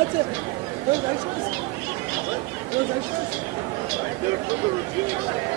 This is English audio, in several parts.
That's it. Those extras? Those extras? They're for the reviews.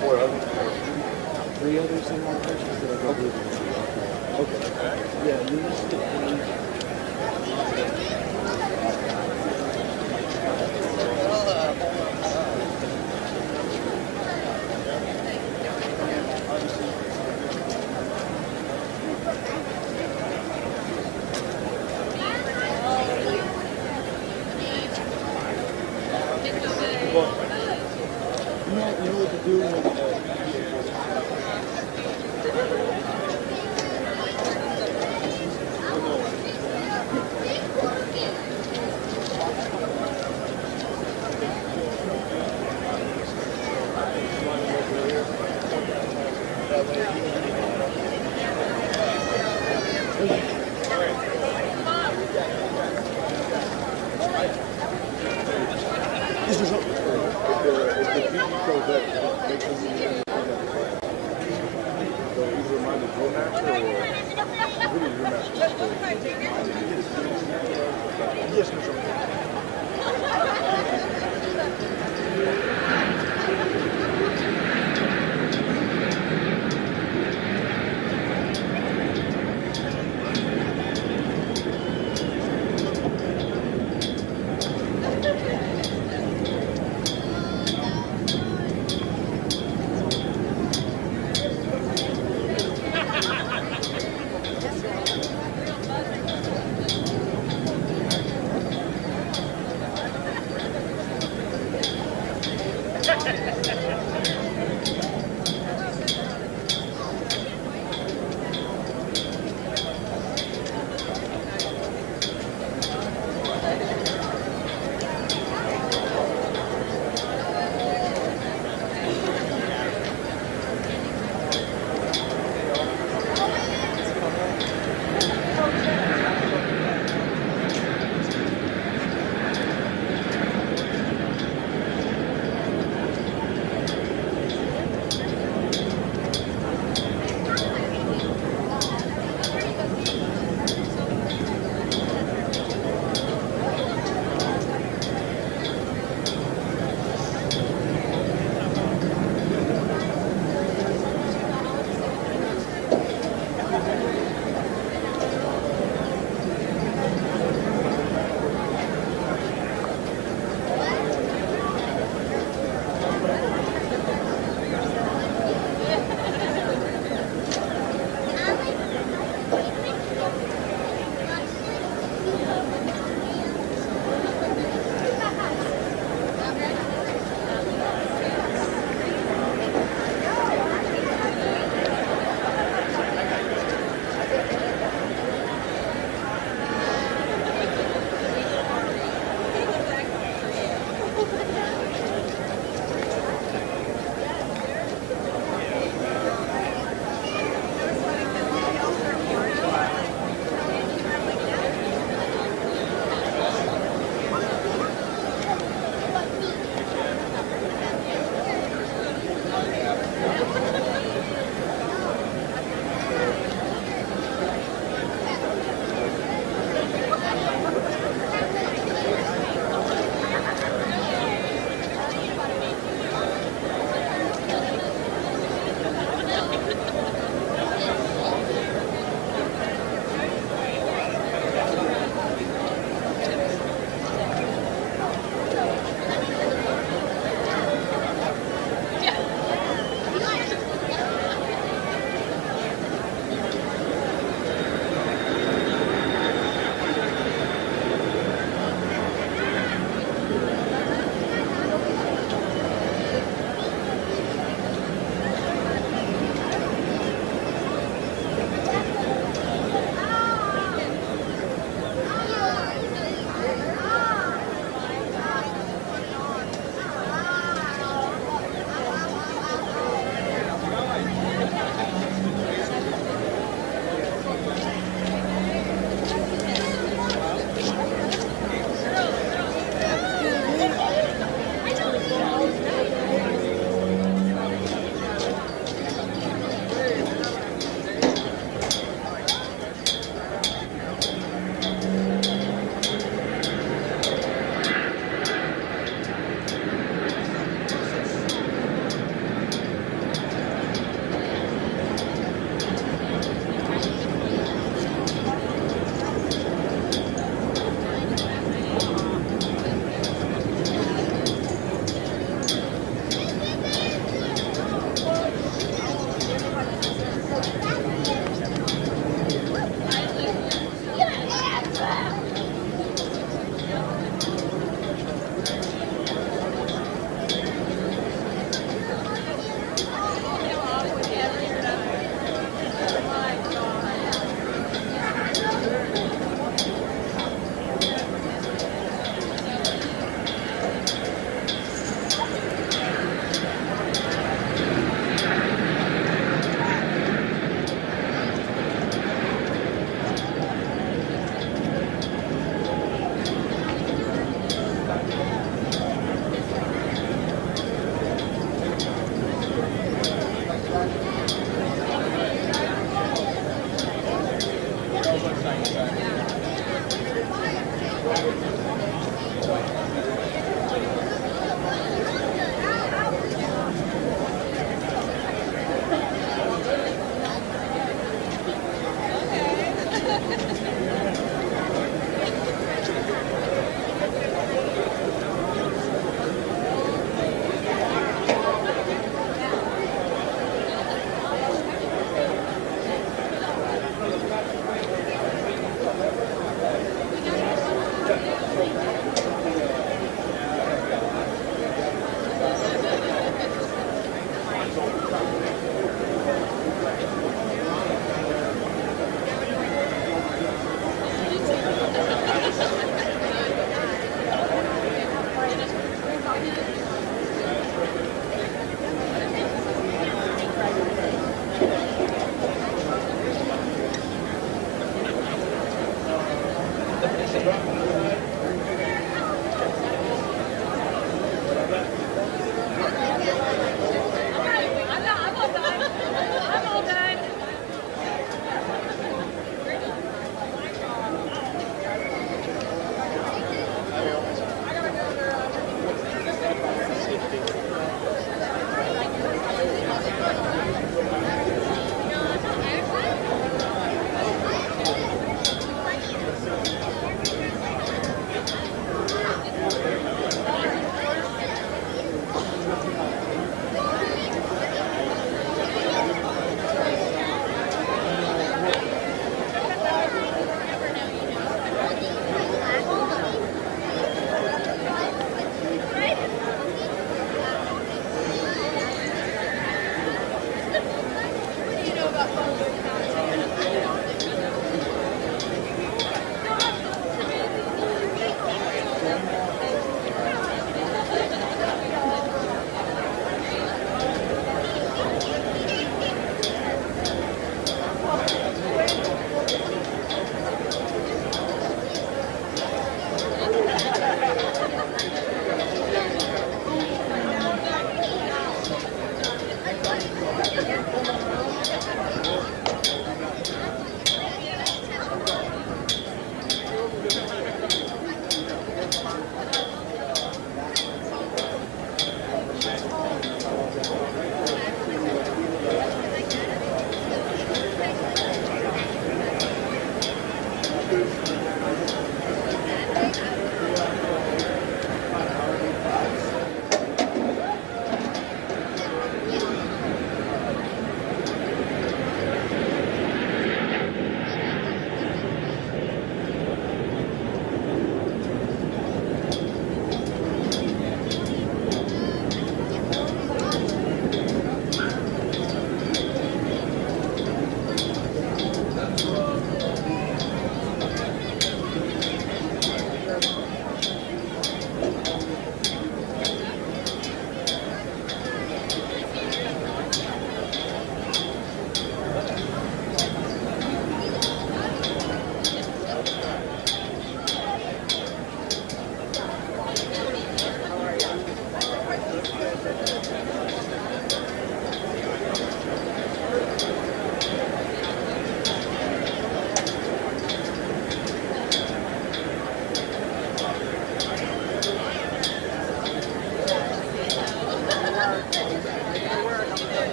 4 others. 3 others in one person? Okay. Yeah, you listed 3. You know what to do when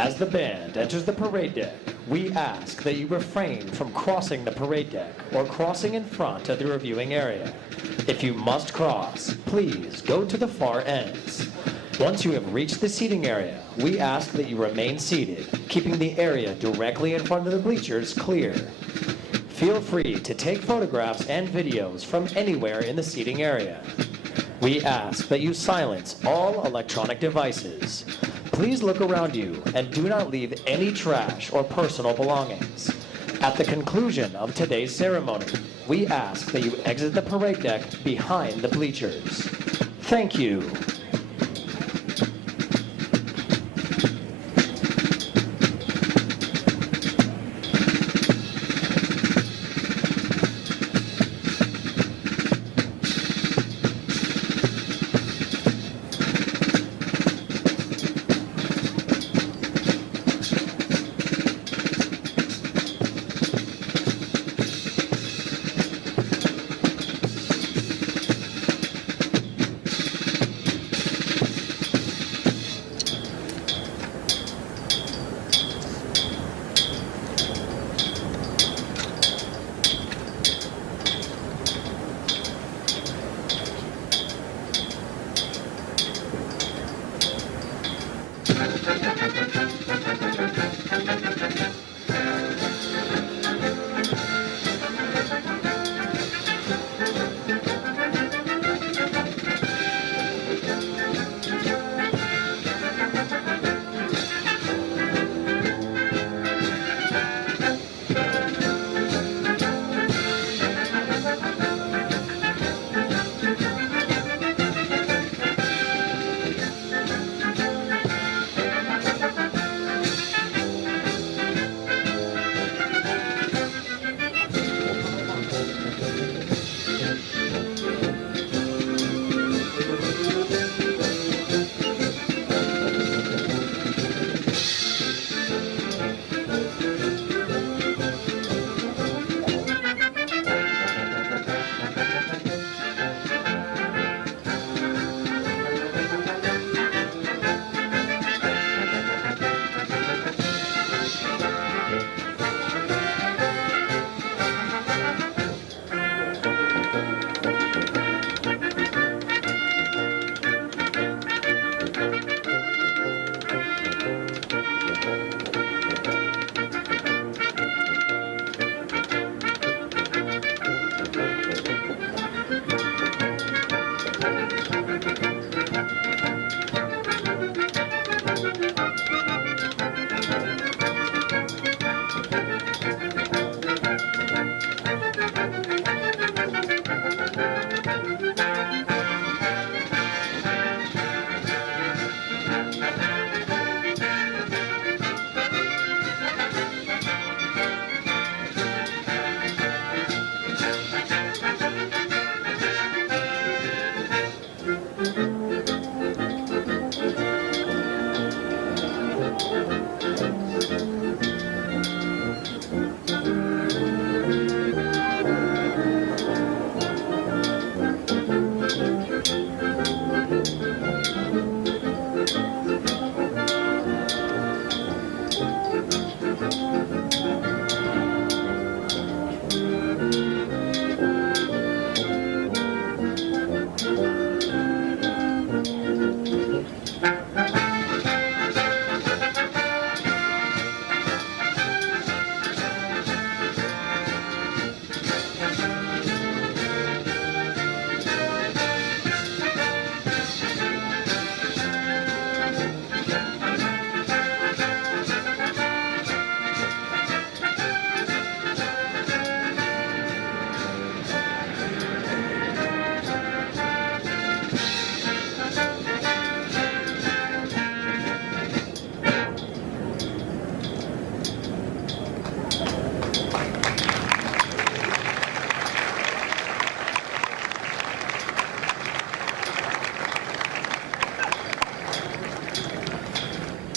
As the band enters the parade deck, we ask that you refrain from crossing the parade deck or crossing in front of the reviewing area. If you must cross, please go to the far ends. Once you have reached the seating area, we ask that you remain seated, keeping the area directly in front of the bleachers clear. Feel free to take photographs and videos from anywhere in the seating area. We ask that you silence all electronic devices. Please look around you and do not leave any trash or personal belongings. At the conclusion of today's ceremony, we ask that you exit the parade deck behind the bleachers. Thank you.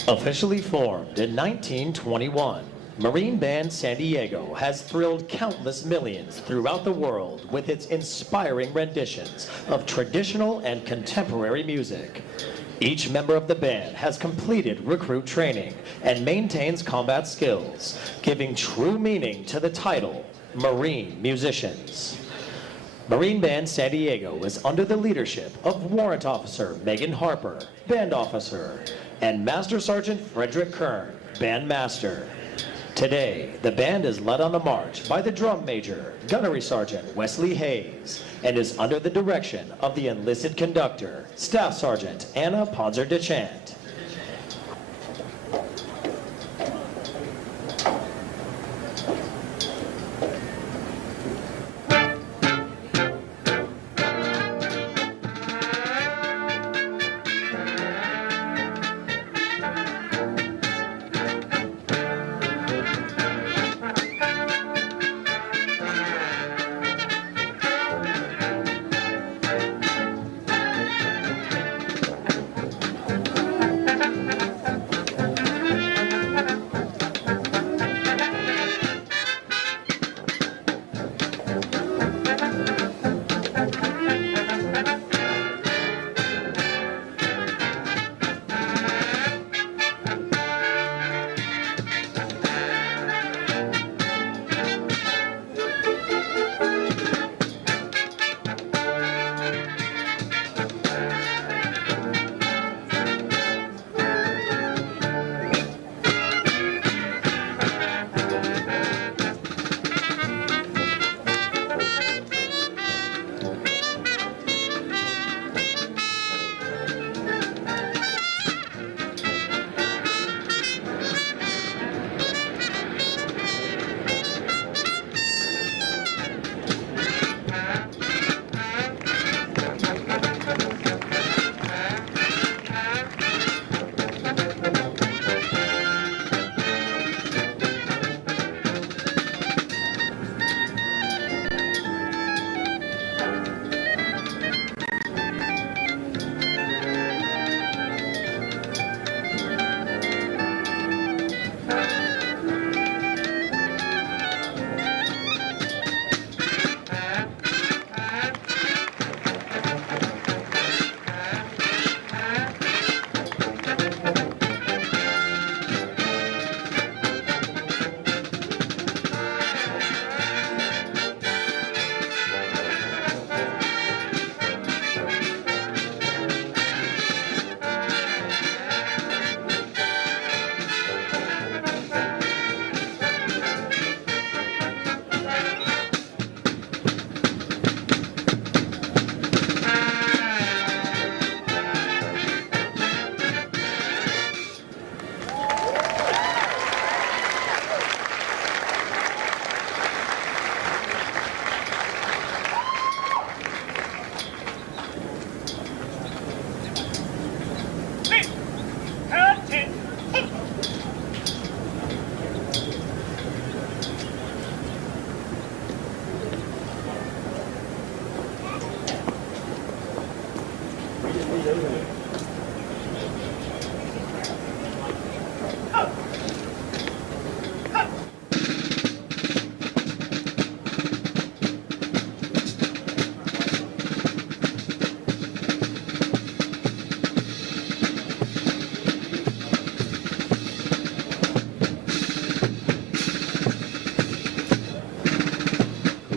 Officially formed in 1921, Marine Band San Diego has thrilled countless millions throughout the world with its inspiring renditions of traditional and contemporary music. Each member of the band has completed recruit training and maintains combat skills, giving true meaning to the title, Marine Musicians. Marine Band San Diego is under the leadership of Warrant Officer Megan Harper, Band Officer, and Master Sergeant Frederick Kern, Band Master. Today, the band is led on the march by the Drum Major, Gunnery Sergeant Wesley Hayes, and is under the direction of the enlisted conductor, Staff Sergeant Anna Ponzer-DeChant.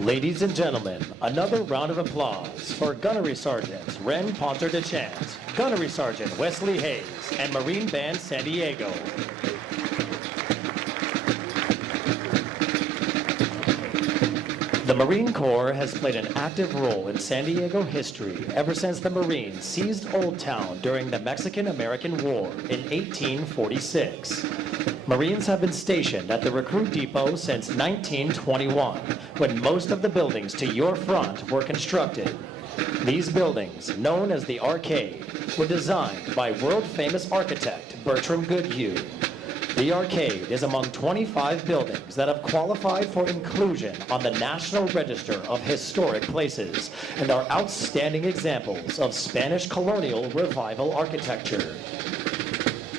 Ladies and gentlemen, another round of applause for Gunnery Sergeant Ren Ponzer-DeChant, Gunnery Sergeant Wesley Hayes, and Marine Band San Diego. The Marine Corps has played an active role in San Diego history ever since the Marines seized Old Town during the Mexican-American War in 1846. Marines have been stationed at the Recruit Depot since 1921, when most of the buildings to your front were constructed. These buildings, known as the Arcade, were designed by world-famous architect Bertram Goodhue. The Arcade is among 25 buildings that have qualified for inclusion on the National Register of Historic Places and are outstanding examples of Spanish colonial revival architecture.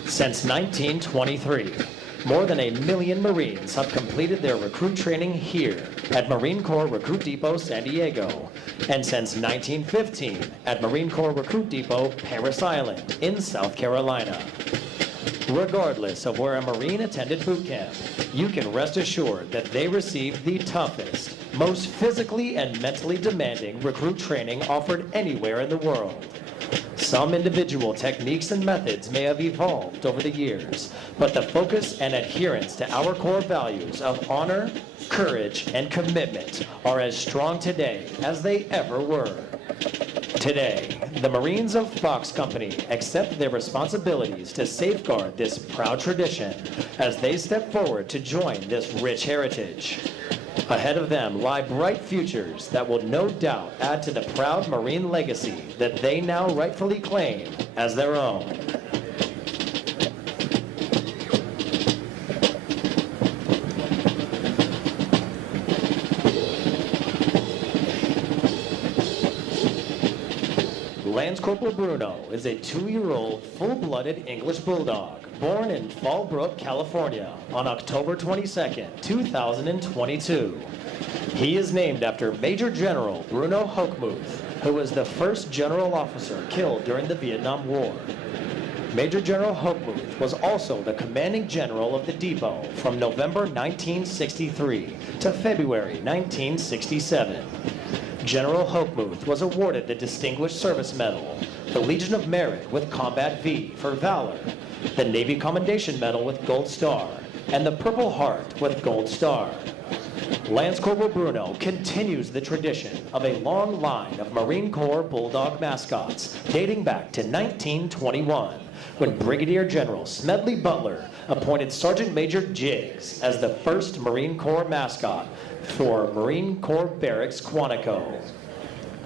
Since 1923, more than 1 million Marines have completed their recruit training here at Marine Corps Recruit Depot, San Diego, and since 1915 at Marine Corps Recruit Depot, Parris Island in South Carolina. Regardless of where a Marine attended boot camp, you can rest assured that they received the toughest, most physically and mentally demanding recruit training offered anywhere in the world. Some individual techniques and methods may have evolved over the years, but the focus and adherence to our core values of honor, courage, and commitment are as strong today as they ever were. Today, the Marines of Fox Company accept their responsibilities to safeguard this proud tradition as they step forward to join this rich heritage. Ahead of them lie bright futures that will no doubt add to the proud Marine legacy that they now rightfully claim as their own. Lance Corporal Bruno is a 2-year-old full-blooded English bulldog born in Fallbrook, California on October 22, 2022. He is named after Major General Bruno Hochmuth, who was the first general officer killed during the Vietnam War. Major General Hochmuth was also the commanding general of the depot from November 1963 to February 1967. General Hochmuth was awarded the Distinguished Service Medal, the Legion of Merit with Combat V for Valor, the Navy Commendation Medal with Gold Star, and the Purple Heart with Gold Star. Lance Corporal Bruno continues the tradition of a long line of Marine Corps Bulldog mascots dating back to 1921, when Brigadier General Smedley Butler appointed Sergeant Major Jiggs as the first Marine Corps mascot for Marine Corps Barracks Quantico.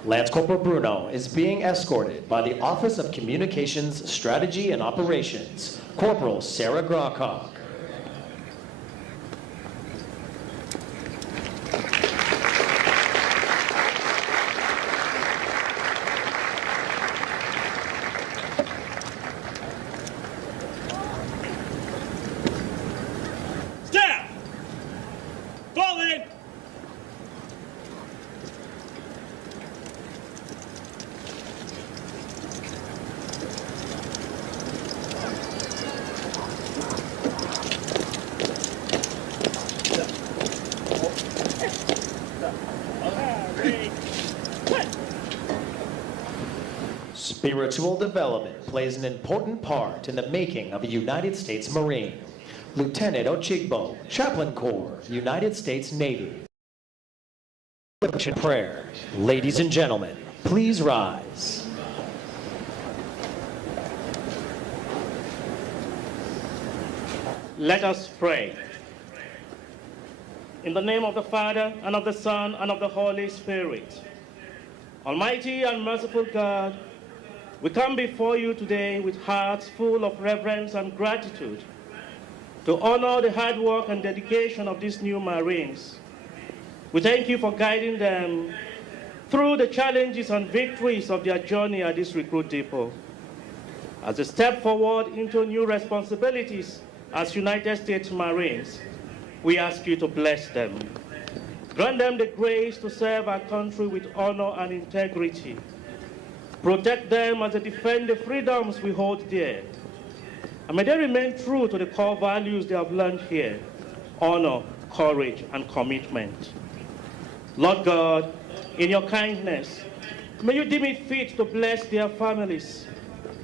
Lance Corporal Bruno is being escorted by the Office of Communications, Strategy, and Operations, Corporal Sarah Graucock. Staff! Fall in! Spiritual development plays an important part in the making of a United States Marine. Lieutenant Ochigbo, Chaplain Corps, United States Navy. Prayer. Ladies and gentlemen, please rise. Let us pray. In the name of the Father, and of the Son, and of the Holy Spirit. Almighty and merciful God, we come before you today with hearts full of reverence and gratitude to honor the hard work and dedication of these new Marines. We thank you for guiding them through the challenges and victories of their journey at this recruit depot. As they step forward into new responsibilities as United States Marines, we ask you to bless them. Grant them the grace to serve our country with honor and integrity. Protect them as they defend the freedoms we hold dear. And may they remain true to the core values they have learned here: honor, courage, and commitment. Lord God, in your kindness, may you deem it fit to bless their families,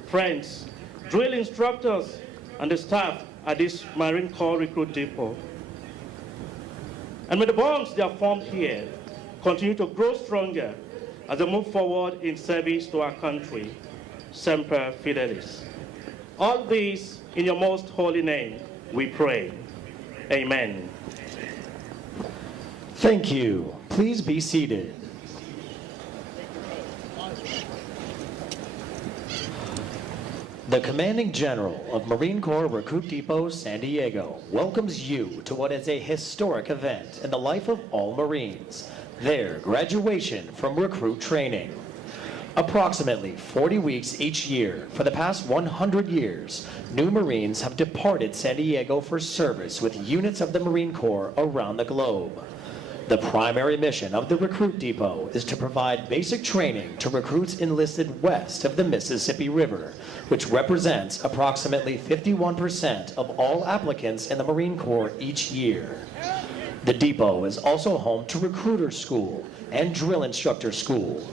friends, drill instructors, and the staff at this Marine Corps Recruit Depot. And may the bonds they have formed here continue to grow stronger as they move forward in service to our country. Semper Fidelis. All these in your most holy name we pray. Amen. Thank you. Please be seated. The Commanding General of Marine Corps Recruit Depot, San Diego, welcomes you to what is a historic event in the life of all Marines, their graduation from recruit training. Approximately 40 weeks each year for the past 100 years, new Marines have departed San Diego for service with units of the Marine Corps around the globe. The primary mission of the Recruit Depot is to provide basic training to recruits enlisted west of the Mississippi River, which represents approximately 51% of all applicants in the Marine Corps each year. The depot is also home to Recruiter School and Drill Instructor School.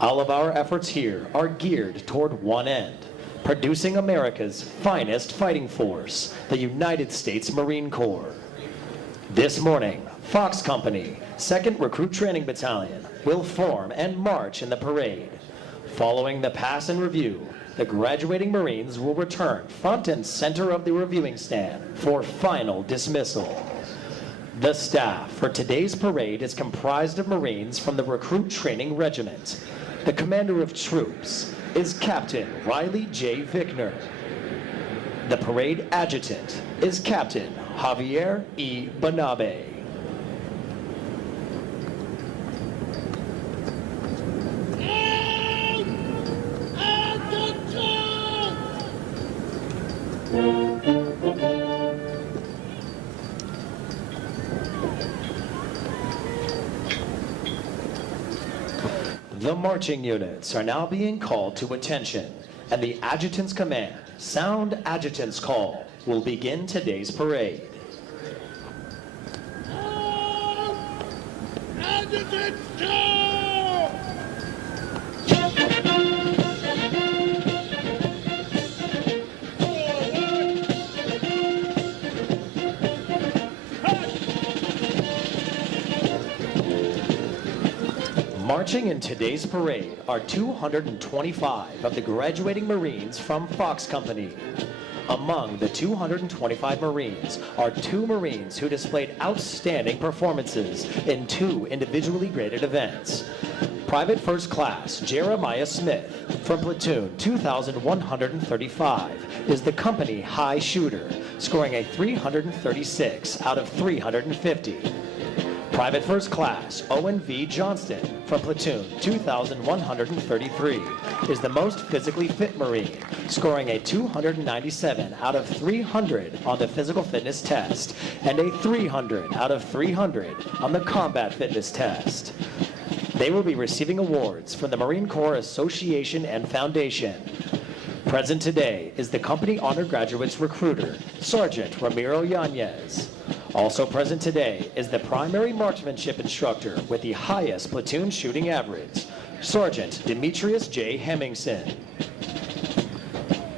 All of our efforts here are geared toward one end, producing America's finest fighting force, the United States Marine Corps. This morning, Fox Company, 2nd Recruit Training Battalion, will form and march in the parade. Following the pass and review, the graduating Marines will return front and center of the reviewing stand for final dismissal. The staff for today's parade is comprised of Marines from the Recruit Training Regiment. The commander of troops is Captain Riley J. Vickner. The parade adjutant is Captain Javier E. Banabe. The marching units are now being called to attention, and the adjutant's command, sound adjutant's call, will begin today's parade. Adjutant's call! Marching in today's parade are 225 of the graduating Marines from Fox Company. Among the 225 Marines are 2 Marines who displayed outstanding performances in 2 individually graded events. Private First Class Jeremiah Smith from Platoon 2135 is the company high shooter, scoring a 336 out of 350. Private First Class Owen V. Johnston from Platoon 2133 is the most physically fit Marine, scoring a 297 out of 300 on the physical fitness test and a 300 out of 300 on the combat fitness test. They will be receiving awards from the Marine Corps Association and Foundation. Present today is the company honor graduates recruiter, Sergeant Ramiro Yanez. Also present today is the primary marksmanship instructor with the highest platoon shooting average, Sergeant Demetrius J. Hemmingson.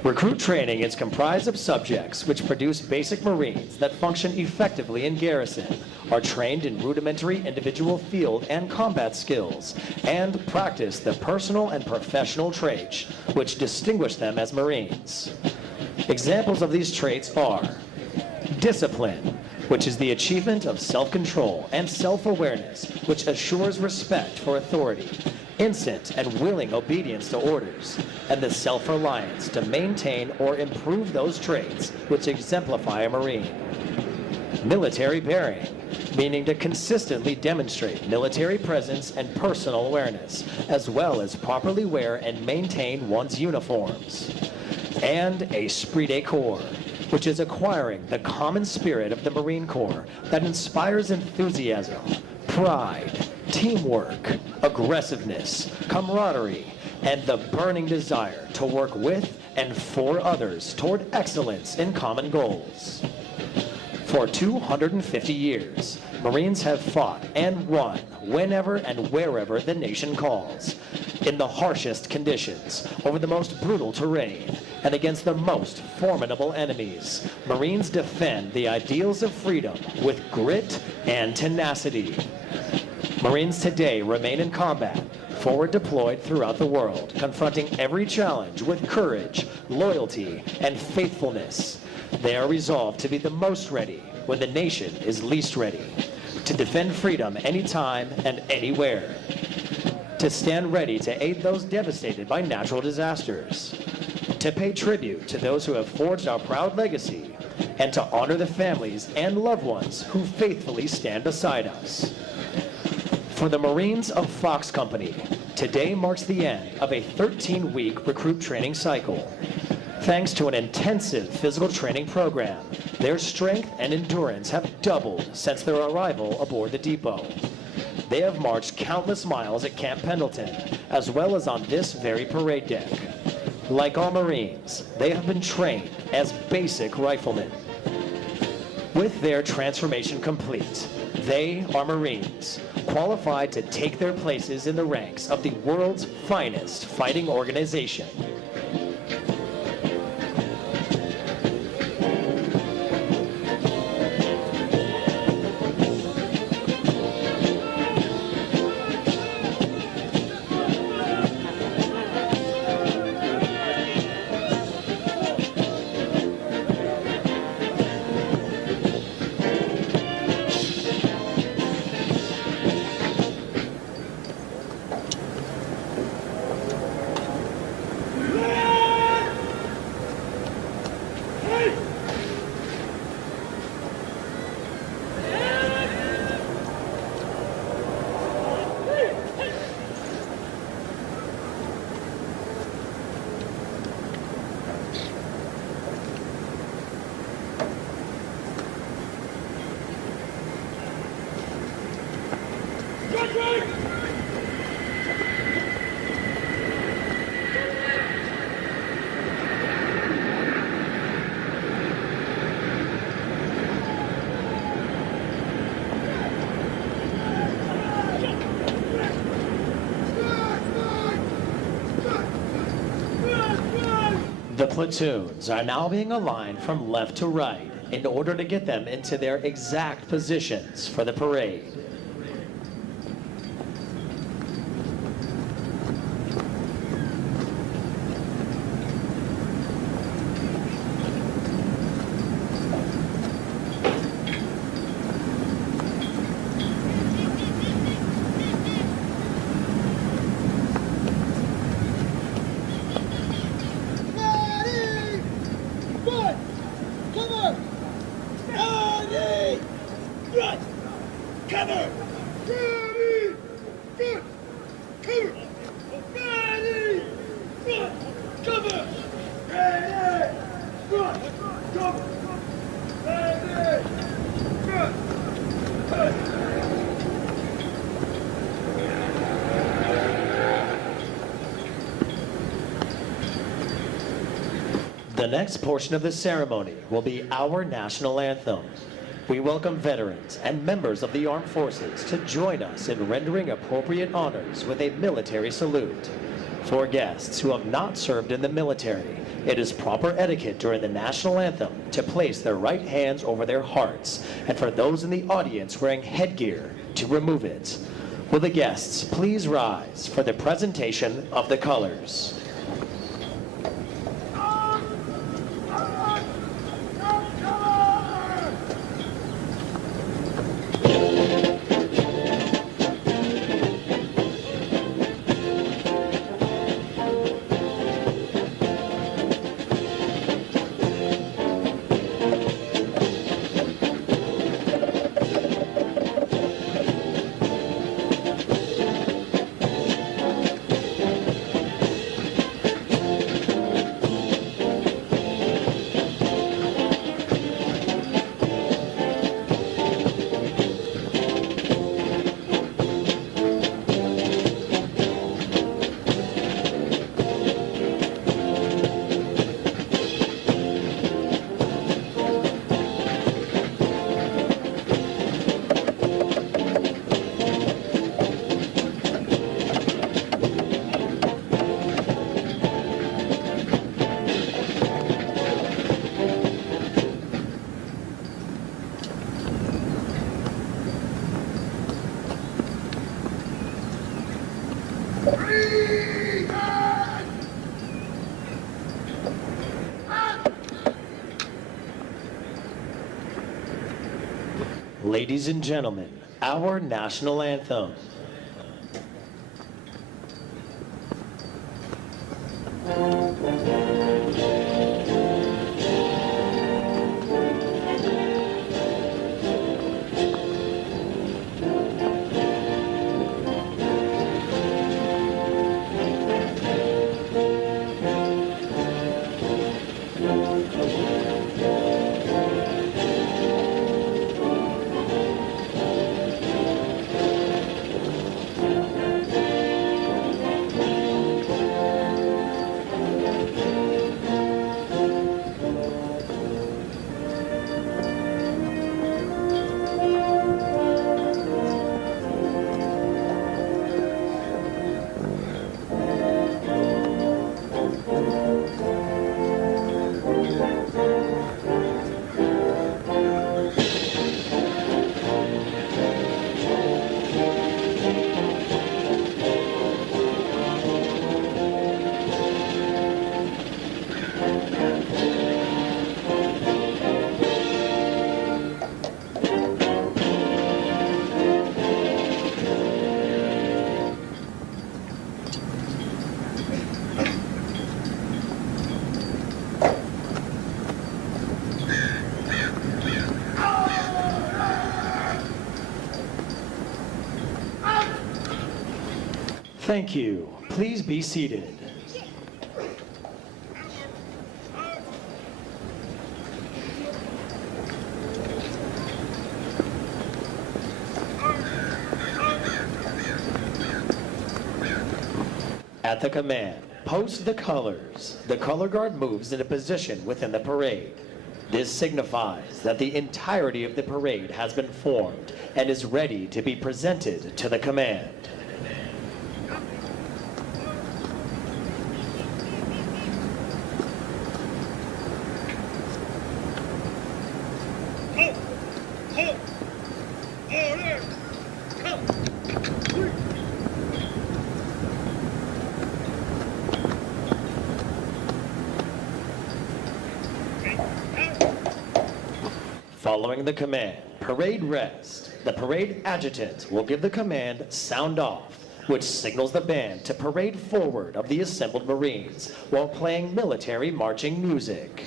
Recruit training is comprised of subjects which produce basic Marines that function effectively in garrison, are trained in rudimentary individual field and combat skills, and practice the personal and professional traits which distinguish them as Marines. Examples of these traits are discipline, which is the achievement of self-control and self-awareness, which assures respect for authority, instant and willing obedience to orders, and the self-reliance to maintain or improve those traits which exemplify a Marine. Military bearing, meaning to consistently demonstrate military presence and personal awareness, as well as properly wear and maintain one's uniforms. And esprit de corps, which is acquiring the common spirit of the Marine Corps that inspires enthusiasm, pride, teamwork, aggressiveness, camaraderie, and the burning desire to work with and for others toward excellence in common goals. For 250 years, Marines have fought and won whenever and wherever the nation calls, in the harshest conditions, over the most brutal terrain, and against the most formidable enemies. Marines defend the ideals of freedom with grit and tenacity. Marines today remain in combat, forward deployed throughout the world, confronting every challenge with courage, loyalty, and faithfulness. They are resolved to be the most ready when the nation is least ready, to defend freedom anytime and anywhere, to stand ready to aid those devastated by natural disasters, to pay tribute to those who have forged our proud legacy, and to honor the families and loved ones who faithfully stand beside us. For the Marines of Fox Company, Today marks the end of a 13-week recruit training cycle. Thanks to an intensive physical training program, their strength and endurance have doubled since their arrival aboard the depot. They have marched countless miles at Camp Pendleton, as well as on this very parade deck. Like our Marines, they have been trained as basic riflemen. With their transformation complete, they are Marines, qualified to take their places in the ranks of the world's finest fighting organization. The platoons are now being aligned from left to right in order to get them into their exact positions for the parade. The next portion of the ceremony will be our national anthem. We welcome veterans and members of the armed forces to join us in rendering appropriate honors with a military salute. For guests who have not served in the military, it is proper etiquette during the national anthem to place their right hands over their hearts, and for those in the audience wearing headgear, to remove it. Will the guests please rise for the presentation of the colors? Ladies and gentlemen, our national anthem. Thank you. Please be seated. At the command, post the colors. The color guard moves into position within the parade. This signifies that the entirety of the parade has been formed and is ready to be presented to the command. Following the command, parade rest. The parade adjutant will give the command sound off, which signals the band to parade forward of the assembled Marines while playing military marching music.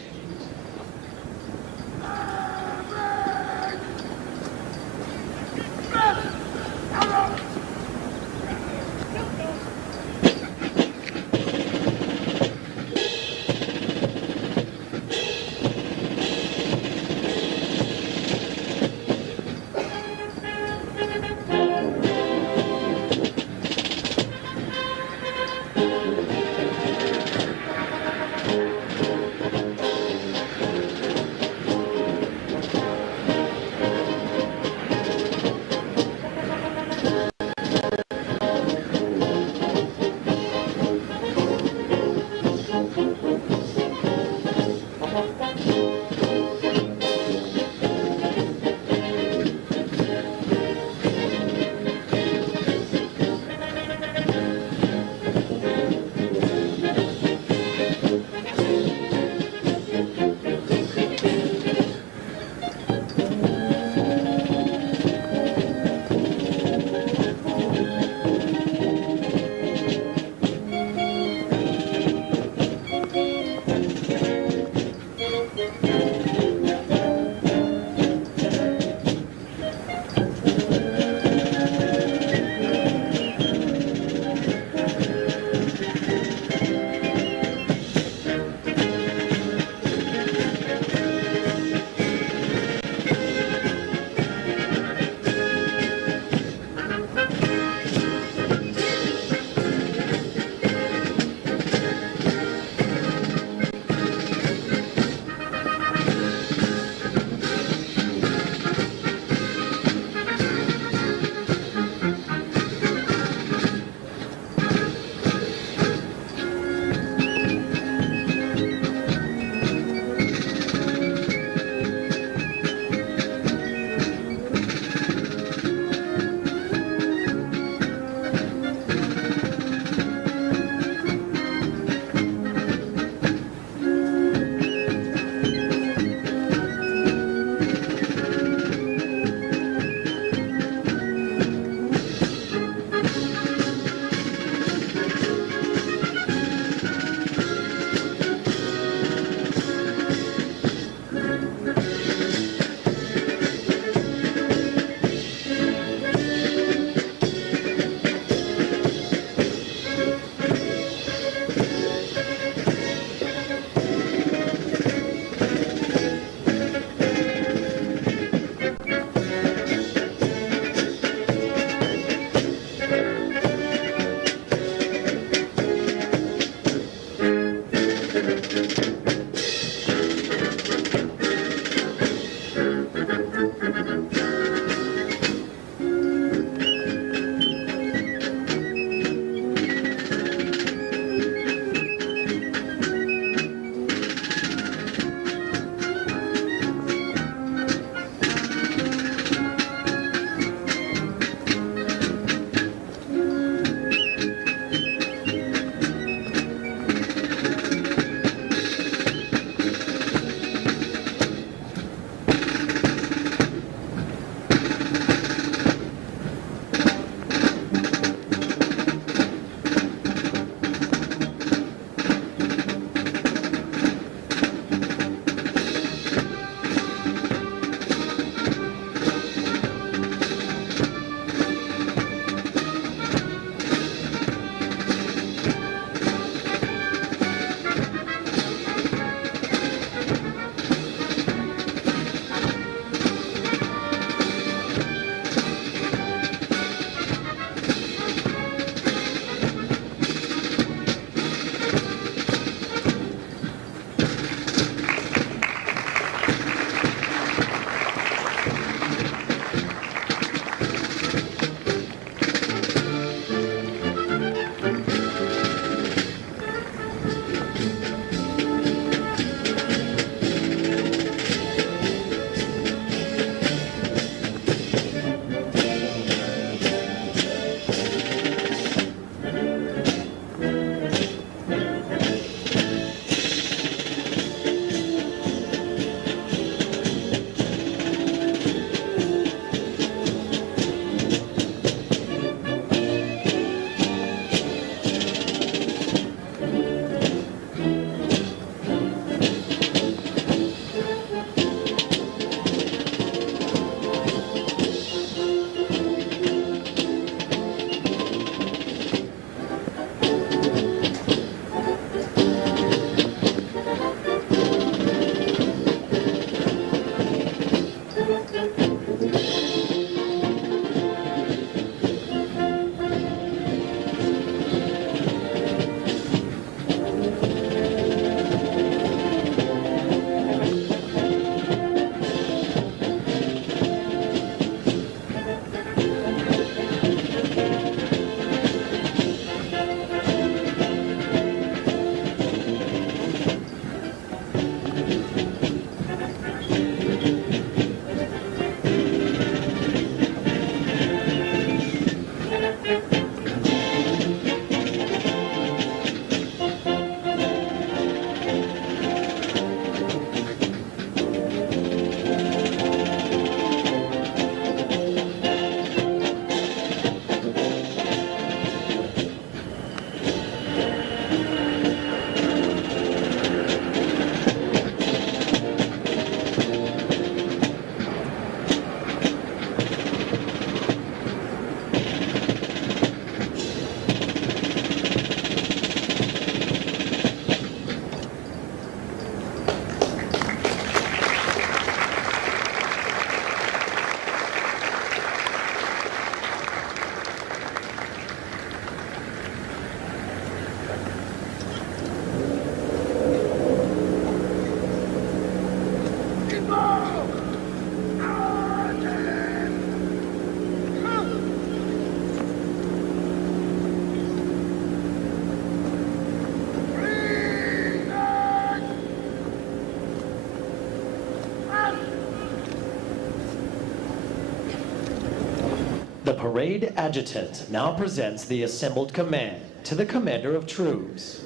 parade adjutant now presents the assembled command to the commander of troops.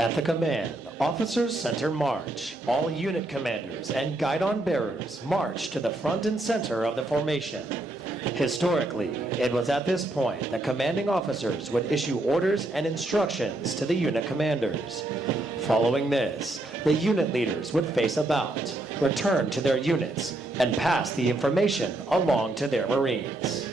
At the command, officers center march. All unit commanders and guidon bearers march to the front and center of the formation. Historically, it was at this point that commanding officers would issue orders and instructions to the unit commanders. Following this, the unit leaders would face about, return to their units, and pass the information along to their Marines.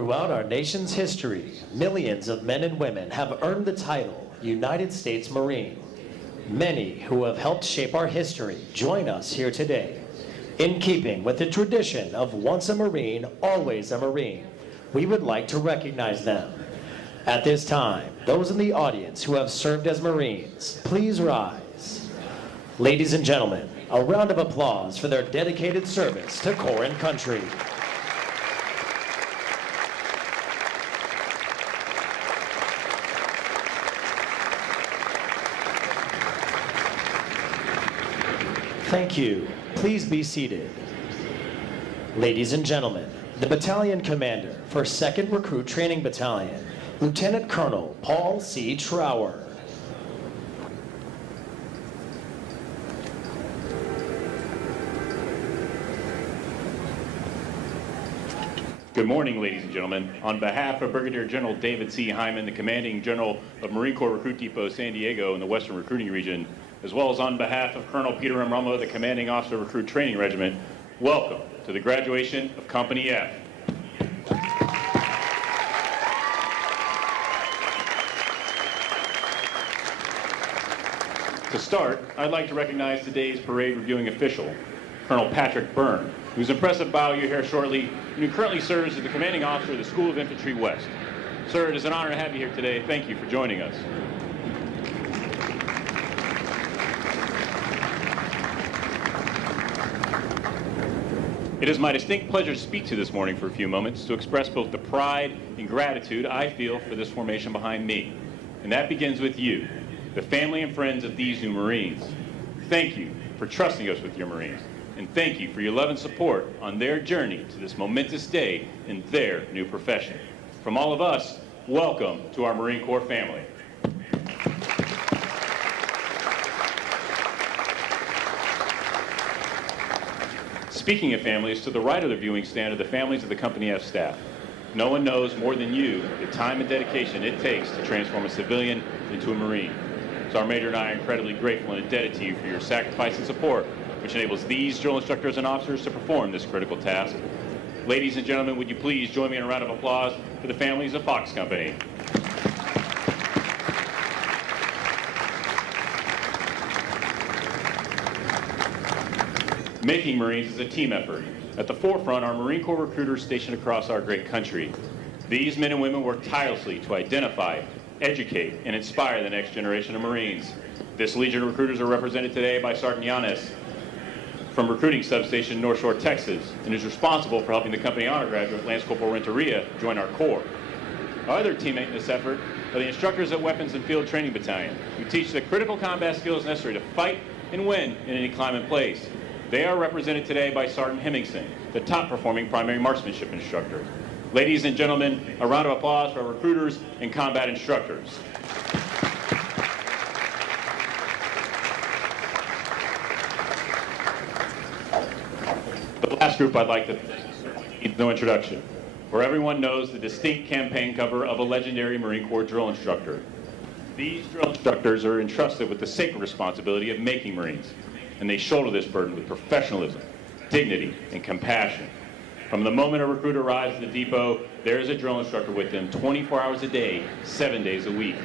Throughout our nation's history, millions of men and women have earned the title United States Marine. Many who have helped shape our history join us here today. In keeping with the tradition of once a Marine, always a Marine, we would like to recognize them. At this time, those in the audience who have served as Marines, please rise. Ladies and gentlemen, a round of applause for their dedicated service to Corps and country. Thank you. Please be seated. Ladies and gentlemen, the battalion commander for 2nd Recruit Training Battalion, Lieutenant Colonel Paul C. Trower. Good morning, ladies and gentlemen. On behalf of Brigadier General David C. Hyman, the Commanding General of Marine Corps Recruit Depot San Diego in the Western Recruiting Region, as well as on behalf of Colonel Peter M. Rumlow, the Commanding Officer of Recruit Training Regiment, welcome to the graduation of Company F. To start, I'd like to recognize today's parade reviewing official, Colonel Patrick Byrne, whose impressive bow you'll hear shortly, and who currently serves as the Commanding Officer of the School of Infantry West. Sir, it is an honor to have you here today. Thank you for joining us. It is my distinct pleasure to speak to you this morning for a few moments to express both the pride and gratitude I feel for this formation behind me. And that begins with you, the family and friends of these new Marines. Thank you for trusting us with your Marines. And thank you for your love and support on their journey to this momentous day in their new profession. From all of us, welcome to our Marine Corps family. Speaking of families, to the right of the viewing stand are the families of the Company F staff. No one knows more than you the time and dedication it takes to transform a civilian into a Marine. So our Major and I are incredibly grateful and indebted to you for your sacrifice and support, which enables these drill instructors and officers to perform this critical task. Ladies and gentlemen, would you please join me in a round of applause for the families of Fox Company. Making Marines is a team effort. At the forefront are Marine Corps recruiters stationed across our great country. These men and women work tirelessly to identify, educate, and inspire the next generation of Marines. This Legion of recruiters are represented today by Sergeant Yanis from Recruiting Substation, North Shore, Texas, and is responsible for helping the company honor graduate Lance Corporal Renteria join our Corps. Our other teammate in this effort are the instructors at Weapons and Field Training Battalion, who teach the critical combat skills necessary to fight and win in any climate place. They are represented today by Sergeant Hemmingson, the top-performing primary marksmanship instructor. Ladies and gentlemen, a round of applause for our recruiters and combat instructors. The last group I'd like to thank needs no introduction, for everyone knows the distinct campaign cover of a legendary Marine Corps drill instructor. These drill instructors are entrusted with the sacred responsibility of making Marines, and they shoulder this burden with professionalism, dignity, and compassion. From the moment a recruit arrives at the depot, there is a drill instructor with them 24 hours a day, 7 days a week,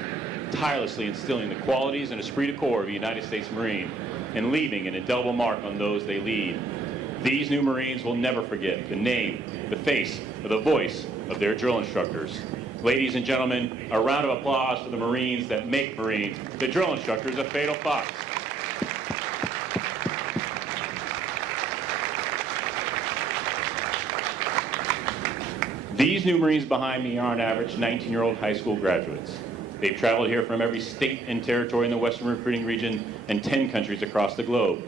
tirelessly instilling the qualities and esprit de corps of a United States Marine, and leaving an indelible mark on those they lead. These new Marines will never forget the name, the face, or the voice of their drill instructors. Ladies and gentlemen, a round of applause for the Marines that make Marines, the drill instructors of Fatal Fox. These new Marines behind me are on average 19-year-old high school graduates. They've traveled here from every state and territory in the Western Recruiting Region and 10 countries across the globe,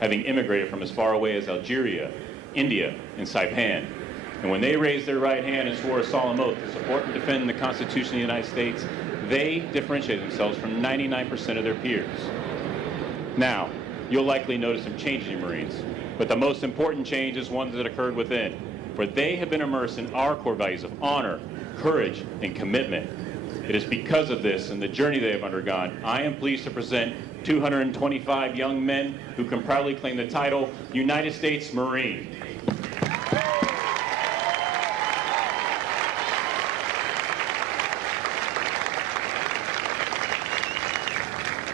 having immigrated from as far away as Algeria, India, and Saipan. And when they raised their right hand and swore a solemn oath to support and defend the Constitution of the United States, they differentiate themselves from 99% of their peers. Now, you'll likely notice some changes in Marines, but the most important change is one that occurred within, for they have been immersed in our core values of honor, courage, and commitment. It is because of this and the journey they have undergone, I am pleased to present 225 young men who can proudly claim the title United States Marine.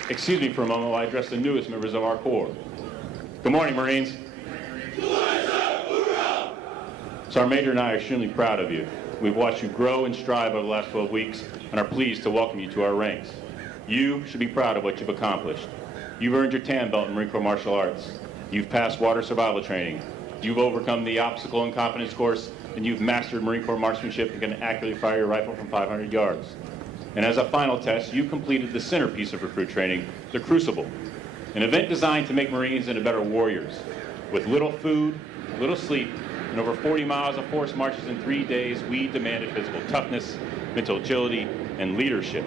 Excuse me for a moment while I address the newest members of our Corps. Good morning, Marines. Sergeant Major and I are extremely proud of you. We've watched you grow and strive over the last 12 weeks and are pleased to welcome you to our ranks. You should be proud of what you've accomplished. You've earned your TAM belt in Marine Corps Martial Arts. You've passed water survival training. You've overcome the obstacle and confidence course, and you've mastered Marine Corps marksmanship and can accurately fire your rifle from 500 yards. And as a final test, you completed the centerpiece of recruit training, the Crucible, an event designed to make Marines into better warriors. With little food, little sleep, and over 40 miles of forced marches in 3 days, we demanded physical toughness, mental agility, and leadership.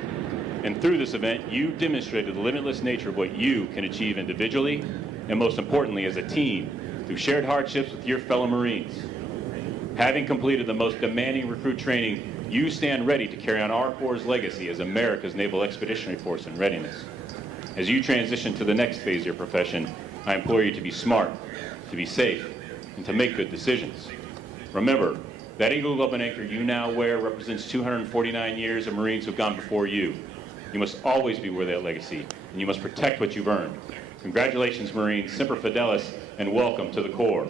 And through this event, you demonstrated the limitless nature of what you can achieve individually, and most importantly, as a team, through shared hardships with your fellow Marines. Having completed the most demanding recruit training, you stand ready to carry on our Corps' legacy as America's Naval Expeditionary Force in readiness. As you transition to the next phase of your profession, I implore you to be smart, to be safe, and to make good decisions. Remember, that Eagle Globe and Anchor you now wear represents 249 years of Marines who've gone before you. You must always be worthy of that legacy, and you must protect what you've earned. Congratulations, Marines, Semper Fidelis, and welcome to the Corps.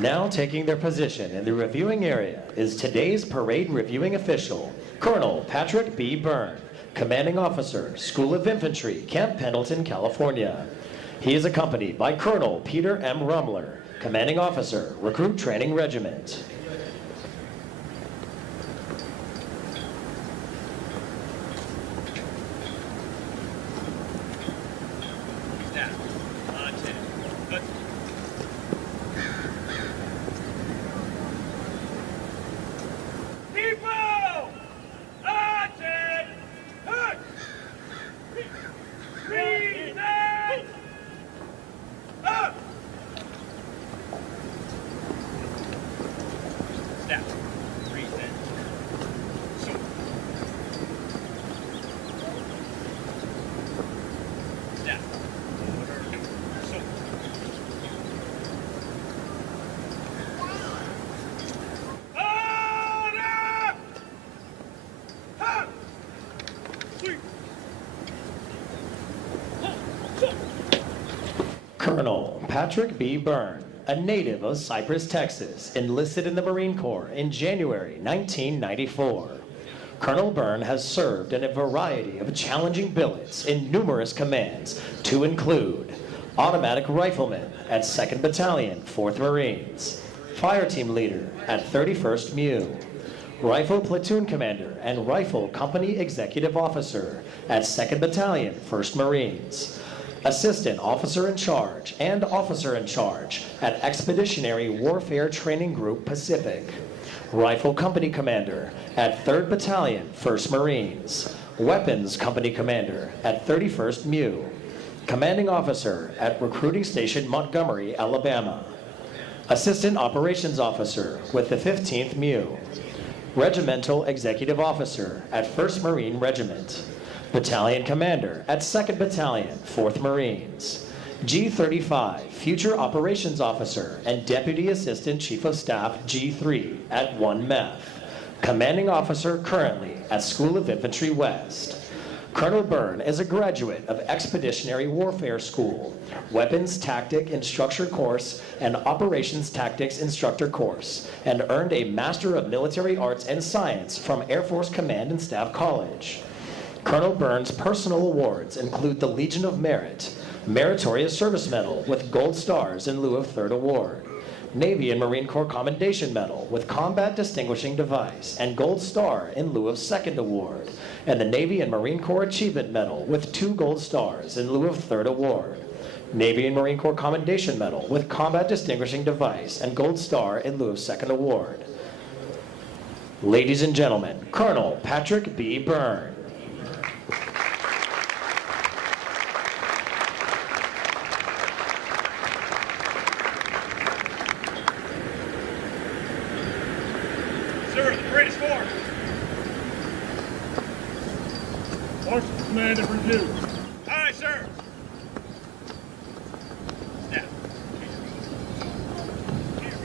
Now taking their position in the reviewing area is today's parade reviewing official, Colonel Patrick B. Byrne, Commanding Officer, School of Infantry, Camp Pendleton, California. He is accompanied by Colonel Peter M. Rumler, Commanding Officer, Recruit Training Regiment. Colonel Patrick B. Byrne, a native of Cypress, Texas, enlisted in the Marine Corps in January 1994. Colonel Byrne has served in a variety of challenging billets in numerous commands, to include Automatic Rifleman at 2nd Battalion, 4th Marines, Fire Team Leader at 31st MEU, Rifle Platoon Commander and Rifle Company Executive Officer at 2nd Battalion, 1st Marines, Assistant Officer in Charge and Officer in Charge at Expeditionary Warfare Training Group Pacific, Rifle Company Commander at 3rd Battalion, 1st Marines, Weapons Company Commander at 31st MEU, Commanding Officer at Recruiting Station Montgomery, Alabama, Assistant Operations Officer with the 15th MEU, Regimental Executive Officer at 1st Marine Regiment, Battalion Commander at 2nd Battalion, 4th Marines, G35, Future Operations Officer and Deputy Assistant Chief of Staff, G3 at 1 MEF, Commanding Officer currently at School of Infantry West. Colonel Byrne is a graduate of Expeditionary Warfare School, Weapons Tactic Instructor Course, and Operations Tactics Instructor Course, and earned a Master of Military Arts and Science from Air Force Command and Staff College. Colonel Byrne's personal awards include the Legion of Merit, Meritorious Service Medal with Gold Stars in lieu of 3rd Award, Navy and Marine Corps Commendation Medal with Combat Distinguishing Device and Gold Star in lieu of 2nd Award, and the Navy and Marine Corps Achievement Medal with 2 Gold Stars in lieu of 3rd Award, Navy and Marine Corps Commendation Medal with Combat Distinguishing Device and Gold Star in lieu of 2nd Award. Ladies and gentlemen, Colonel Patrick B. Byrne. Sir, the parade is formed. Marshal command and review. Aye, sir. Step. Here.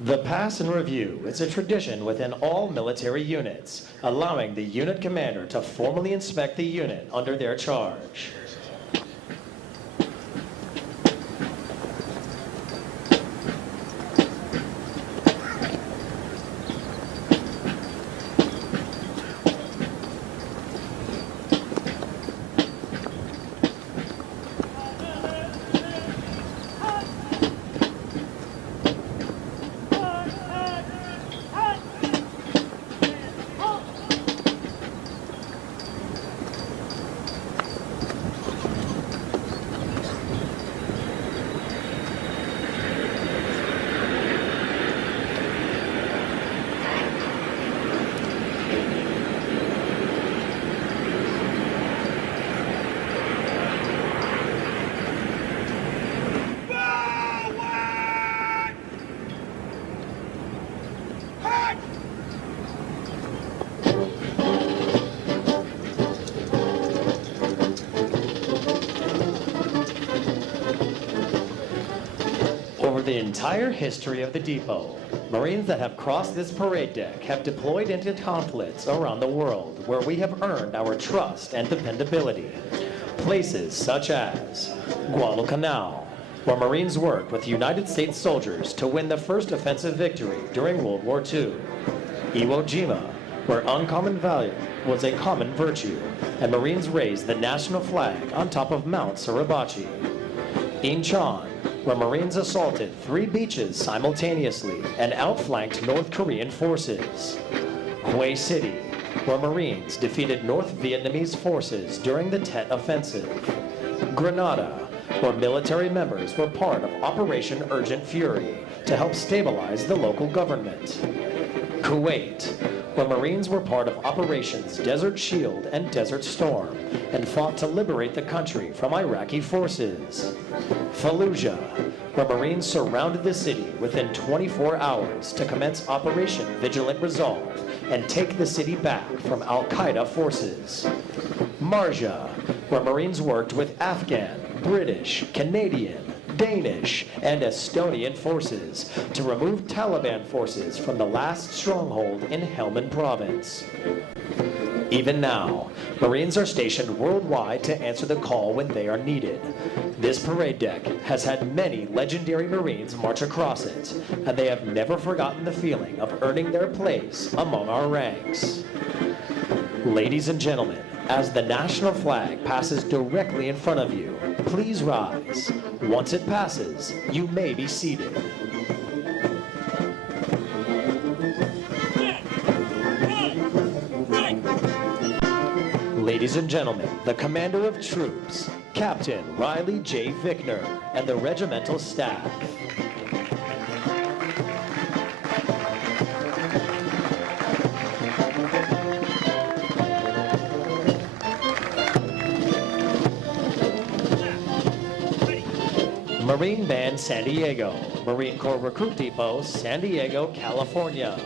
The pass and review is a tradition within all military units, allowing the unit commander to formally inspect the unit under their charge. Over the entire history of the depot, Marines that have crossed this parade deck have deployed into conflicts around the world where we have earned our trust and dependability. Places such as Guadalcanal, where Marines worked with United States soldiers to win the first offensive victory during World War II. Iwo Jima, where uncommon value was a common virtue, and Marines raised the national flag on top of Mount Suribachi. Incheon, where Marines assaulted 3 beaches simultaneously and outflanked North Korean forces. Hue City, where Marines defeated North Vietnamese forces during the Tet Offensive. Grenada, where military members were part of Operation Urgent Fury to help stabilize the local government. Kuwait, where Marines were part of Operations Desert Shield and Desert Storm and fought to liberate the country from Iraqi forces. Fallujah, where Marines surrounded the city within 24 hours to commence Operation Vigilant Resolve and take the city back from Al-Qaeda forces. Marja, where Marines worked with Afghan, British, Canadian, Danish, and Estonian forces to remove Taliban forces from the last stronghold in Helmand Province. Even now, Marines are stationed worldwide to answer the call when they are needed. This parade deck has had many legendary Marines march across it, and they have never forgotten the feeling of earning their place among our ranks. Ladies and gentlemen, as the national flag passes directly in front of you, please rise. Once it passes, you may be seated. Ladies and gentlemen, the Commander of Troops, Captain Riley J. Vickner, and the regimental staff. Marine Band San Diego, Marine Corps Recruit Depot, San Diego, California.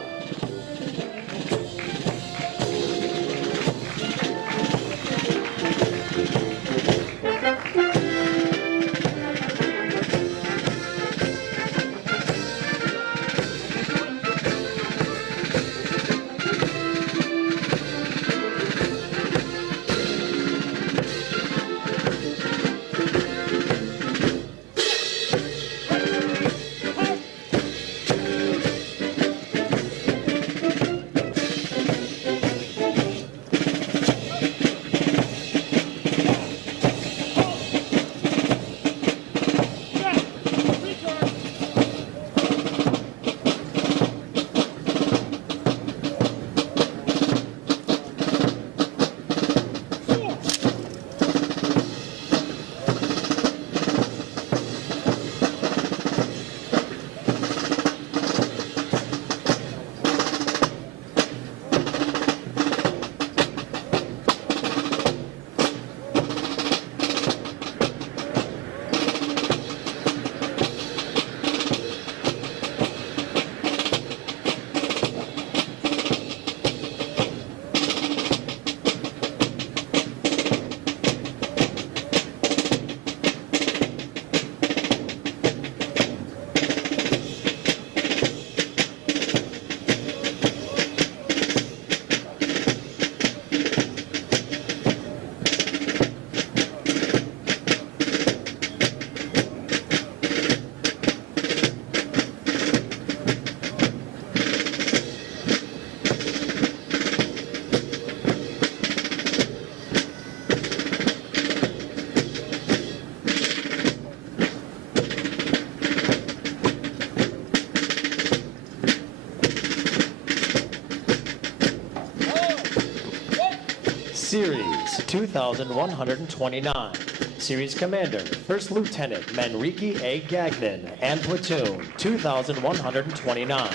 2129. Series Commander, First Lieutenant Manrique A. Gagnon, and Platoon, 2129.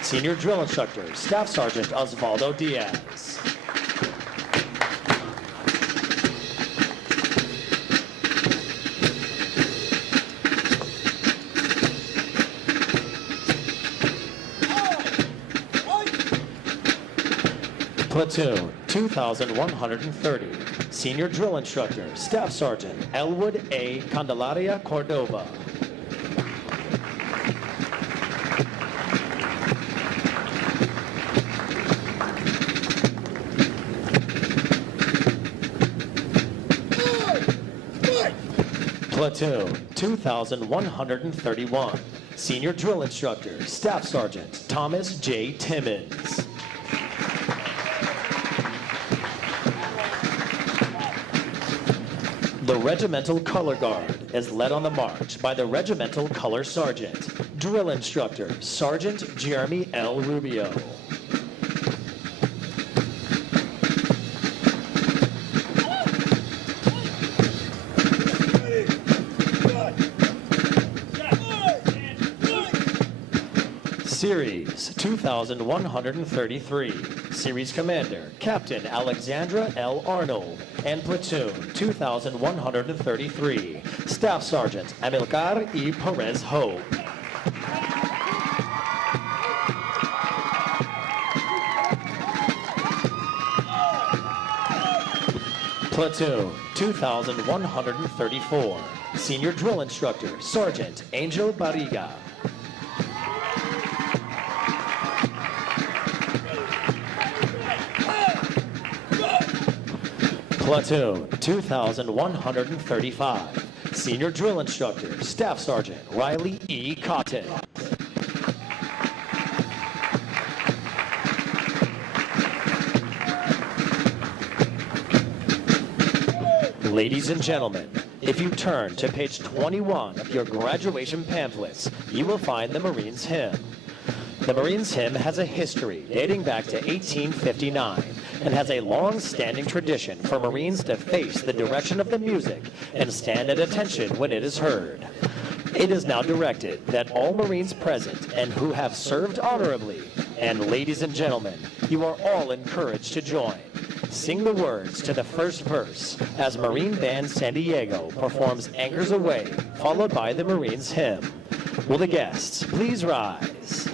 Senior Drill Instructor, Staff Sergeant Osvaldo Diaz. Platoon, 2130. Senior Drill Instructor, Staff Sergeant Elwood A. Candelaria Cordova. Platoon, 2131. Senior Drill Instructor, Staff Sergeant Thomas J. Timmons. The Regimental Color Guard is led on the march by the Regimental Color Sergeant, Drill Instructor, Sergeant Jeremy L. Rubio. Series 2133. Series Commander, Captain Alexandra L. Arnold, and Platoon 2133. Staff Sergeant Amilcar E. Perez Hope. Platoon 2134. Senior Drill Instructor, Sergeant Angel Barriga. Platoon 2135. Senior Drill Instructor, Staff Sergeant Riley E. Cotton. Ladies and gentlemen, if you turn to page 21 of your graduation pamphlets, you will find the Marines Hymn. The Marines Hymn has a history dating back to 1859 and has a long-standing tradition for Marines to face the direction of the music and stand at attention when it is heard. It is now directed that all Marines present and who have served honorably, and ladies and gentlemen, you are all encouraged to join. Sing the words to the first verse as Marine Band San Diego performs Anchors Away, followed by the Marines Hymn. Will the guests please rise?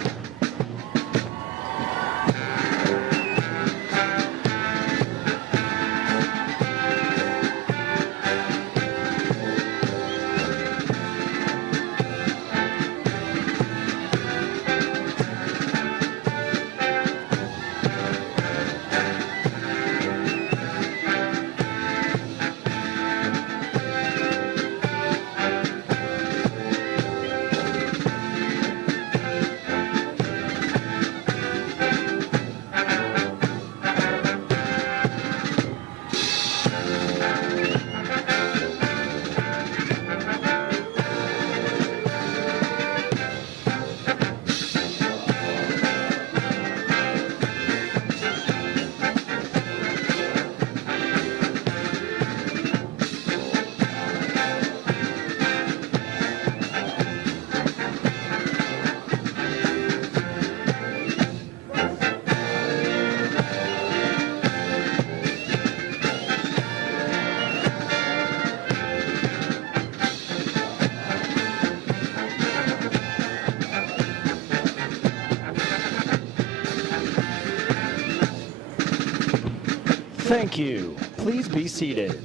Thank you. Please be seated.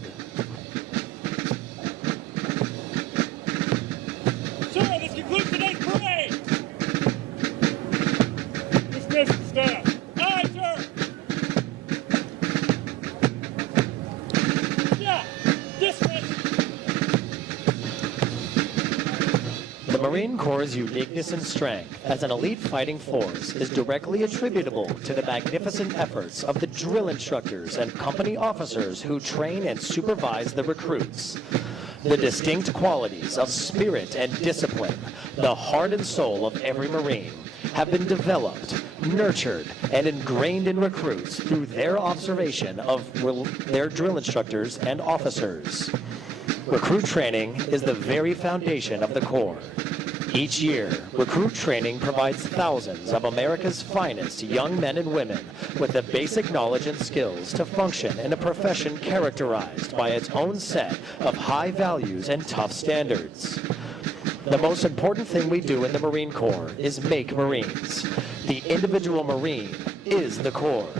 Sir, this concludes today's parade. Dismiss the staff. Aye, sir. Yeah, dismiss. The Marine Corps' uniqueness and strength as an elite fighting force is directly attributable to the magnificent efforts of the drill instructors and company officers who train and supervise the recruits. The distinct qualities of spirit and discipline, the heart and soul of every Marine, have been developed, nurtured, and ingrained in recruits through their observation of their drill instructors and officers. Recruit training is the very foundation of the Corps. Each year, recruit training provides thousands of America's finest young men and women with the basic knowledge and skills to function in a profession characterized by its own set of high values and tough standards. The most important thing we do in the Marine Corps is make Marines. The individual Marine is the Corps.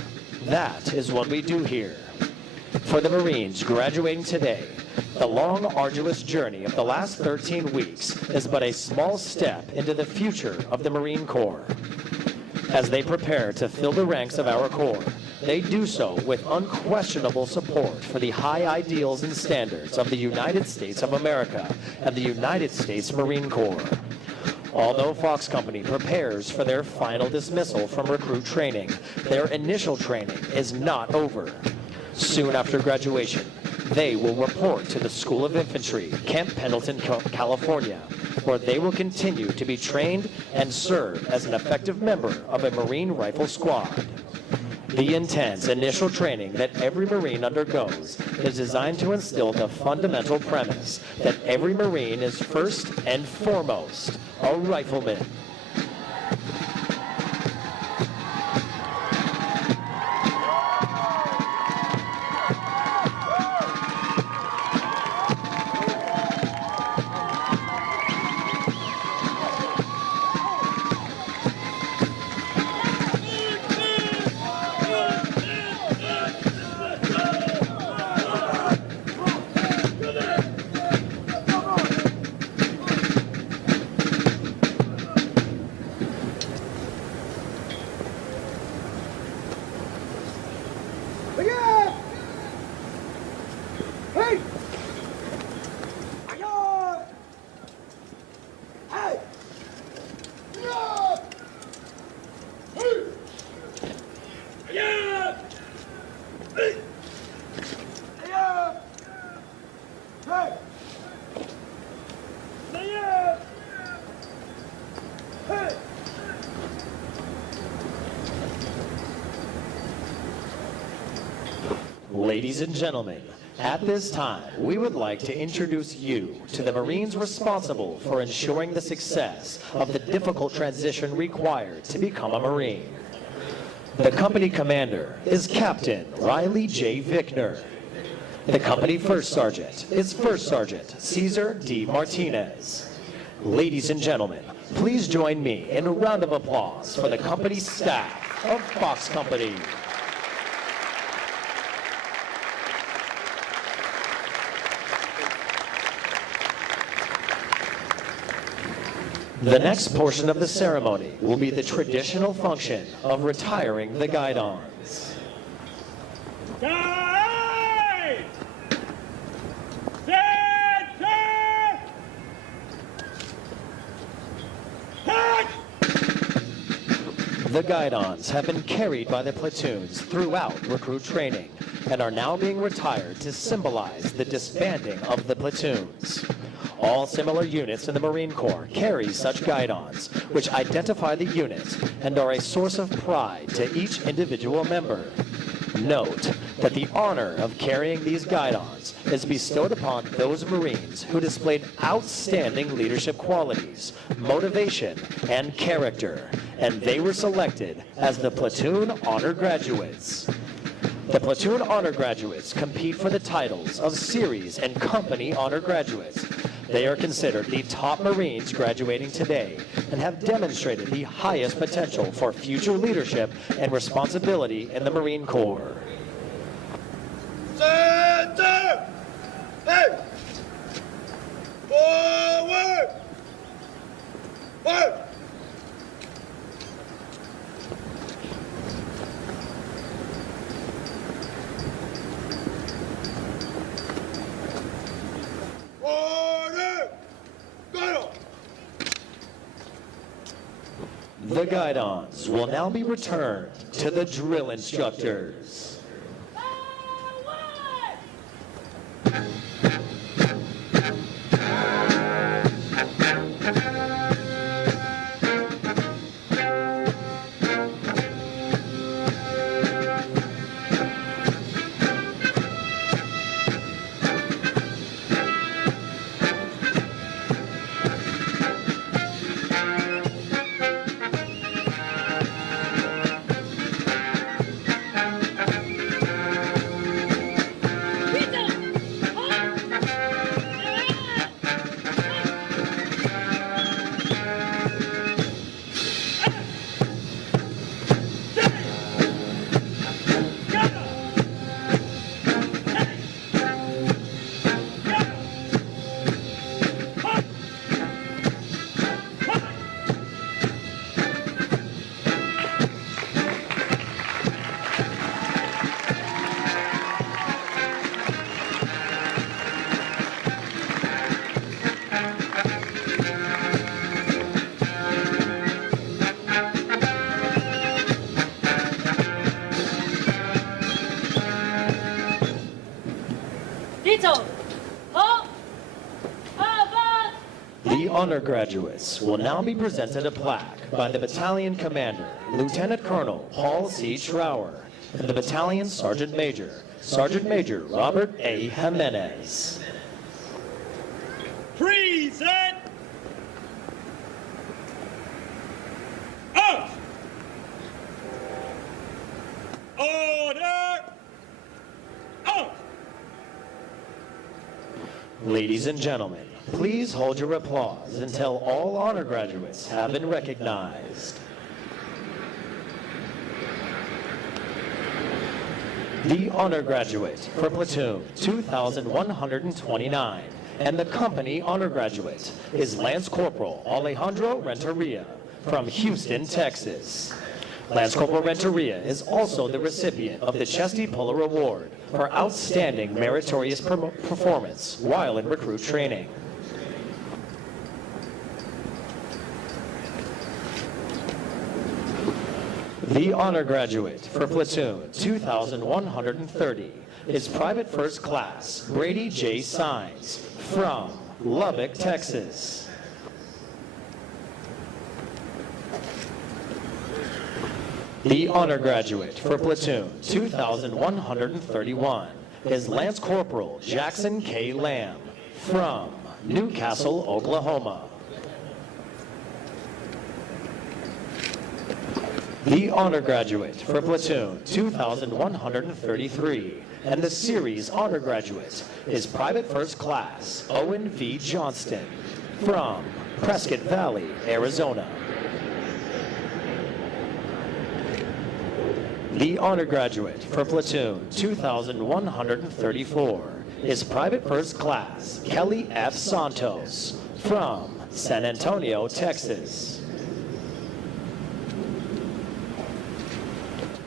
That is what we do here. For the Marines graduating today, the long, arduous journey of the last 13 weeks is but a small step into the future of the Marine Corps. As they prepare to fill the ranks of our Corps, they do so with unquestionable support for the high ideals and standards of the United States of America and the United States Marine Corps. Although Fox Company prepares for their final dismissal from recruit training, their initial training is not over. Soon after graduation, they will report to the School of Infantry, Camp Pendleton, California, where they will continue to be trained and serve as an effective member of a Marine Rifle Squad. The intense initial training that every Marine undergoes is designed to instill the fundamental premise that every Marine is first and foremost a rifleman. Ladies and gentlemen, at this time, we would like to introduce you to the Marines responsible for ensuring the success of the difficult transition required to become a Marine. The company commander is Captain Riley J. Vickner. The company first sergeant is First Sergeant Cesar D. Martinez. Ladies and gentlemen, please join me in a round of applause for the company staff of Fox Company. The next portion of the ceremony will be the traditional function of retiring the guidons. Guide! Center! Hut! The guidons have been carried by the platoons throughout recruit training and are now being retired to symbolize the disbanding of the platoons. All similar units in the Marine Corps carry such guidons, which identify the unit and are a source of pride to each individual member. Note that the honor of carrying these guidons is bestowed upon those Marines who displayed outstanding leadership qualities, motivation, and character, and they were selected as the Platoon Honor Graduates. The Platoon Honor Graduates compete for the titles of Series and Company Honor Graduates. They are considered the top Marines graduating today and have demonstrated the highest potential for future leadership and responsibility in the Marine Corps. Center! Hey! Forward! Forward! Order! Go! The guidons will now be returned to the drill instructors. The honor graduates will now be presented a plaque by the battalion commander, Lieutenant Colonel Paul C. Trower, and the battalion Sergeant Major, Sergeant Major Robert A. Jimenez. Present! Out! Order! Out! Ladies and gentlemen, please hold your applause until all honor graduates have been recognized. The honor graduate for platoon 2129 and the company honor graduate is Lance Corporal Alejandro Renteria from Houston, Texas. Lance Corporal Renteria is also the recipient of the Chesty Puller Award for outstanding meritorious performance while in recruit training. The honor graduate for platoon 2130 is Private First Class Brady J. Sines from Lubbock, Texas. The honor graduate for platoon 2131 is Lance Corporal Jackson K. Lamb from Newcastle, Oklahoma. The honor graduate for platoon 2133 and the series honor graduate is Private First Class Owen V. Johnston from Prescott Valley, Arizona. The honor graduate for platoon 2134 is Private First Class Kelly F. Santos from San Antonio, Texas.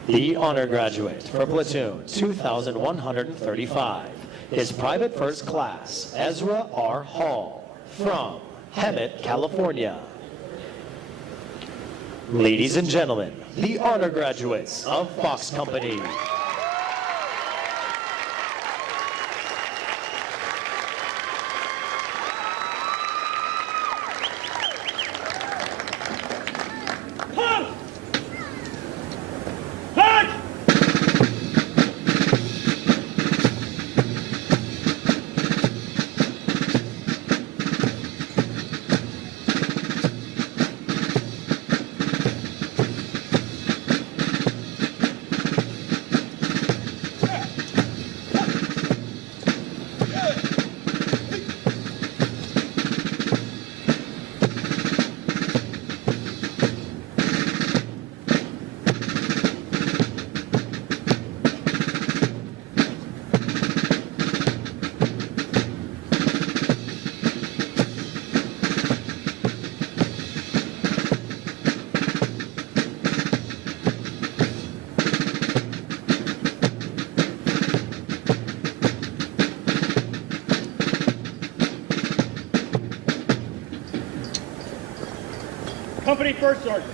The honor graduate for platoon 2135 is Private First Class Ezra R. Hall from Hemet, California. Ladies and gentlemen, the honor graduates of Fox Company. Company First Sergeant.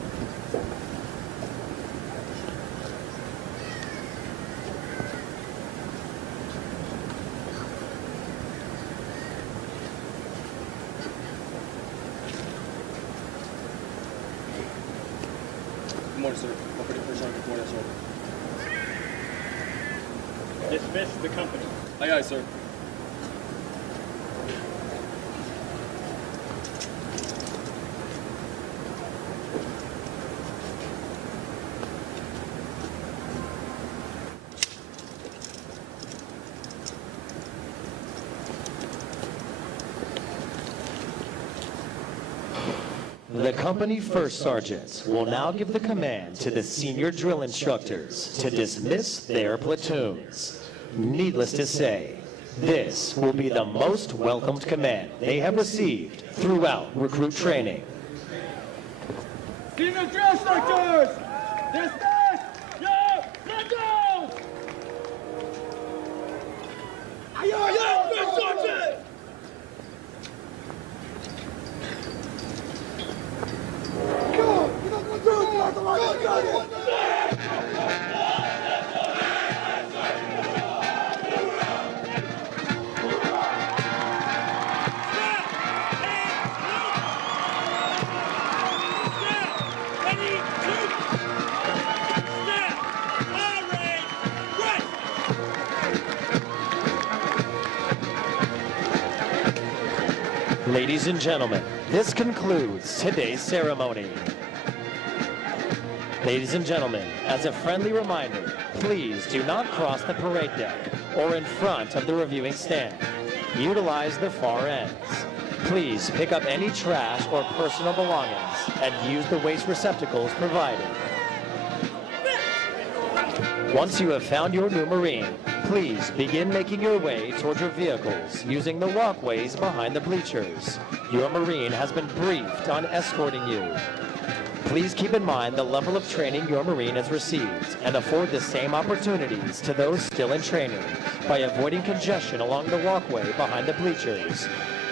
Good morning, sir. Company First Sergeant, good morning, sir. Dismiss the company. Aye, aye, sir. The company first sergeants will now give the command to the senior drill instructors to dismiss their platoons. Needless to say, this will be the most welcomed command they have received throughout recruit training. Senior drill instructors, dismiss your platoons! Yes, First Sergeant! Ladies and gentlemen, this concludes today's ceremony. Ladies and gentlemen, as a friendly reminder, please do not cross the parade deck or in front of the reviewing stand. Utilize the far ends. Please pick up any trash or personal belongings and use the waste receptacles provided. Once you have found your new Marine, please begin making your way towards your vehicles using the walkways behind the bleachers. Your Marine has been briefed on escorting you. Please keep in mind the level of training your Marine has received and afford the same opportunities to those still in training by avoiding congestion along the walkway behind the bleachers.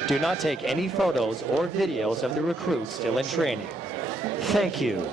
Do not take any photos or videos of the recruits still in training. Thank you.